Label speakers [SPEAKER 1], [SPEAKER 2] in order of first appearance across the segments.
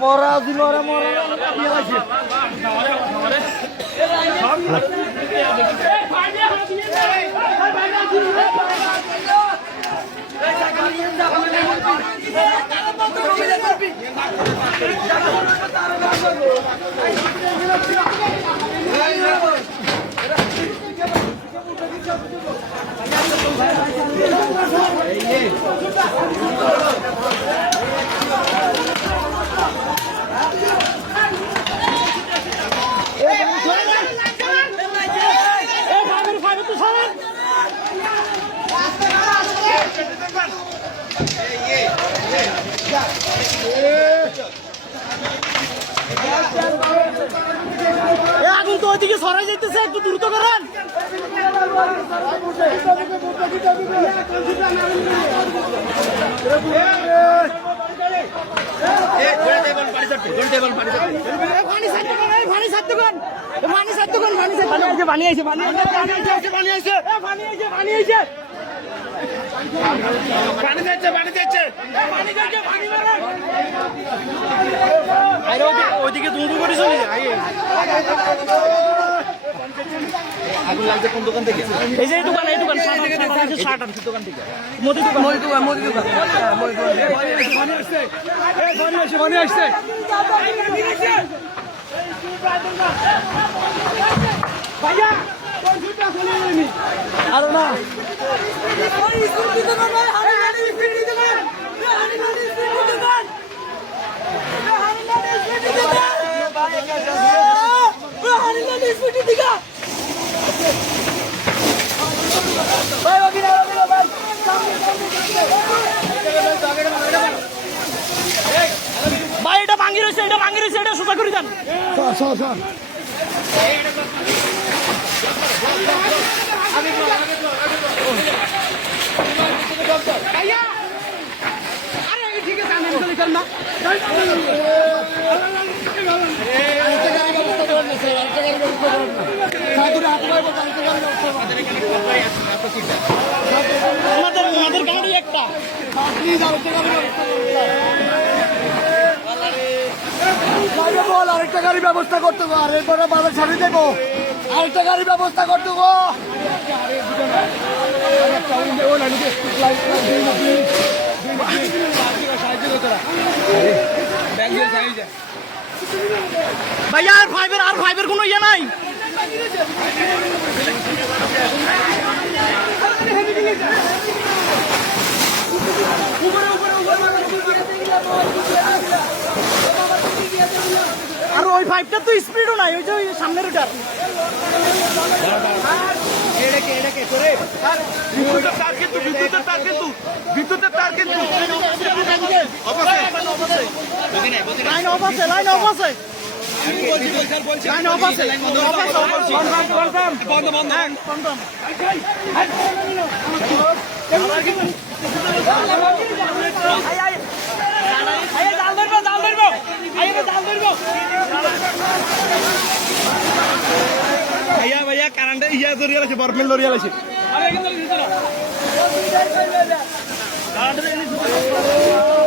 [SPEAKER 1] মরা দিল ওরা মরা আগুন তো ওইদিকে সরাই যাইতেছে একটু দ্রুত করেন। পানি আইছে পানি আইছে। পানি আইছে পানি আইছে পানি আইছে। পানি আইছে পানি আইছে পানি যাচ্ছে পানি যাচ্ছে পানি যাচ্ছে পানি মারেন আরে ওইদিকে দুমু করে চলে যায়
[SPEAKER 2] আগুন লাগছে কোন দোকান থেকে?
[SPEAKER 1] এই যে এই দোকান এই দোকান শার্ট আছে দোকান থেকে। মোদি দোকান। মোদি দোকান মোদি দোকান। পানি আসছে। পানি আসছে পানি আসছে। ভাইয়া! কোন ছুটটা চলে গেলি আর না ভাই এটা ভাঙি রয়েছে এটা সোজা করে দেন। আমাদের আমাদের গাড়ি একটা।
[SPEAKER 3] বল আরেকটা গাড়ি ব্যবস্থা করতে গো আর এরপরে বাজার ছাড়ি দেবো। আরেকটা গাড়ি ব্যবস্থা করতে গো।
[SPEAKER 1] ভাইয়া আর ফাইভের আর ফাইভের কোনো ইয়ে নাই? আর ওই ফাইভটা তো স্পিডও নাই ওই যে ওই সামনের ওটার
[SPEAKER 2] বিদ্যুতের তার কিন্তু বিদ্যুতের তার কিন্তু বিদ্যুতের তার কিন্তু।
[SPEAKER 1] লাইন অফ আছে লাইন অফ আছে। লাইন অফ আছে। অফ আছে
[SPEAKER 2] বন্ধ। বন্ধ ভাইয়া ভাইয়া কারেন্টে ইয়া জরিয়া আছে বরফেল জরিয়া আছে
[SPEAKER 1] এ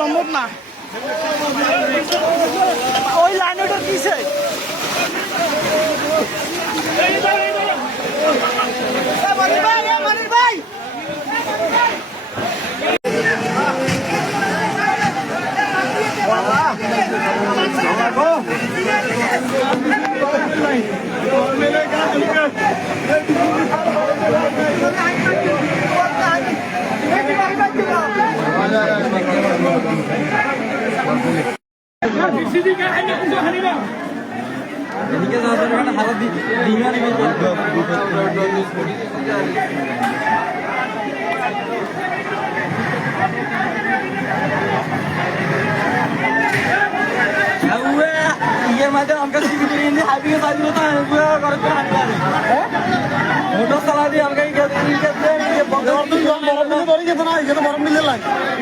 [SPEAKER 1] সম্ভব না। ওই লাইন ওটার কিসে মানির माझ्या आमकां कितें तरी हिंदी हायवे चालू होता
[SPEAKER 3] करत हाडटाले मोटर चला दी
[SPEAKER 4] आमकां कितें कितें बरम दिलें
[SPEAKER 2] ना बरम दिलें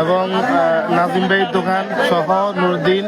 [SPEAKER 4] এবং নাজিম ভাইয়ের দোকান সহ
[SPEAKER 2] নুরদিন